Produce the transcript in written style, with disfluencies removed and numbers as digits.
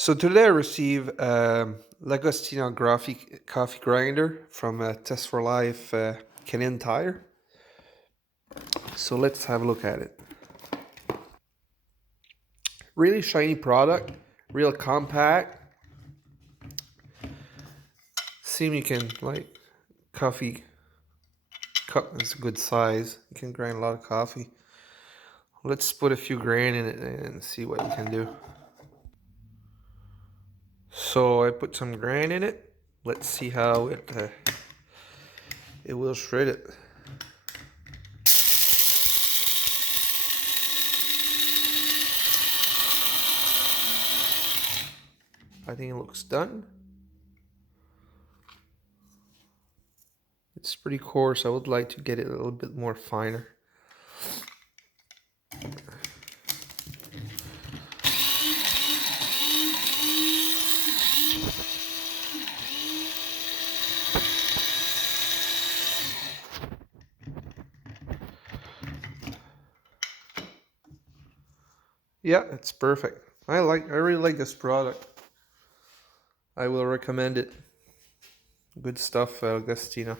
So today I received Lagostina coffee grinder from Test for Life Canadian Tire. So let's have a look at it. Really shiny product, real compact. Seem you can coffee cup is a good size. You can grind a lot of coffee. Let's put a few grain in it and see what we can do. So I put some grain in it. Let's see how it will shred it. I think it looks done. It's pretty coarse. I would like to get it a little bit more finer. Yeah, it's perfect. I really like this product. I will recommend it. Good stuff, Lagostina.